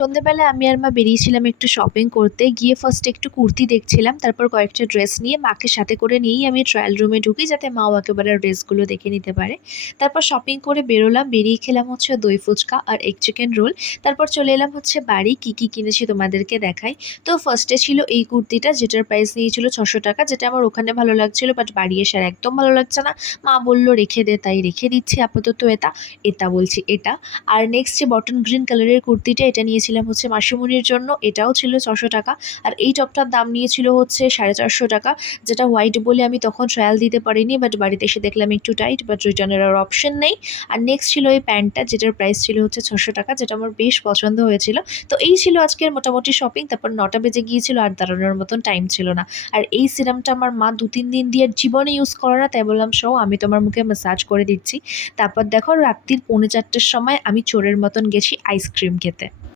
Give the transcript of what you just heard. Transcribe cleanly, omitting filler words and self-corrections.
সন্ধ্যেবেলা আমি আর মা বেরিয়েছিলাম একটু শপিং করতে। গিয়ে ফার্স্ট একটু কুর্তি দেখছিলাম, তারপর কয়েকটা ড্রেস নিয়ে মাকে সাথে করে নিয়েই আমি ট্রায়াল রুমে ঢুকি যাতে মাও একেবারে ড্রেসগুলো দেখে নিতে পারে। তারপর শপিং করে বেরোলাম, বেরিয়ে খেলাম হচ্ছে দই ফুচকা আর এগ চিকেন রোল। তারপর চলে এলাম হচ্ছে বাড়ি, কী কী কিনেছি তোমাদেরকে দেখাই। তো ফার্স্টে ছিল এই কুর্তিটা, যেটার প্রাইস নিয়েছিল 600 টাকা, যেটা আমার ওখানে ভালো লাগছিল বাট বাড়ি এসে আর একদম ভালো লাগছে না। মা বলল রেখে দে, তাই রেখে দিচ্ছি আপাতত। এটা এটা বলছি এটা। আর নেক্সট যে বটন গ্রিন কালারের কুর্তিটা, এটা নিয়েছিলাম হচ্ছে মাসিমণির জন্য, এটাও ছিল 600 টাকা। আর এই টপটার দাম নিয়েছিল হচ্ছে 450 টাকা, যেটা হোয়াইট বলে আমি তখন ট্রায়াল দিতে পারিনি, বাট বাড়িতে এসে দেখলাম একটু টাইট, বাট রিটার্নের আর অপশন নেই। আর নেক্সট ছিল এই প্যান্টটা, যেটার প্রাইস ছিল হচ্ছে 600 টাকা, যেটা আমার বেশ পছন্দ হয়েছিল। তো এই ছিল আজকের মোটামুটি শপিং। তারপর 9টা বেজে গিয়েছিল, আর দাঁড়ানোর মতন টাইম ছিল না। আর এই সিরামটা আমার মা 2-3 দিন দিয়ে জীবনে ইউজ করে না, তাই বললাম সো আমি তোমার মুখে ম্যাসাজ করে দিচ্ছি। তারপর দেখো রাত্রির 3:45টার সময় আমি চোরের মতন গেছি আইসক্রিম খেতে।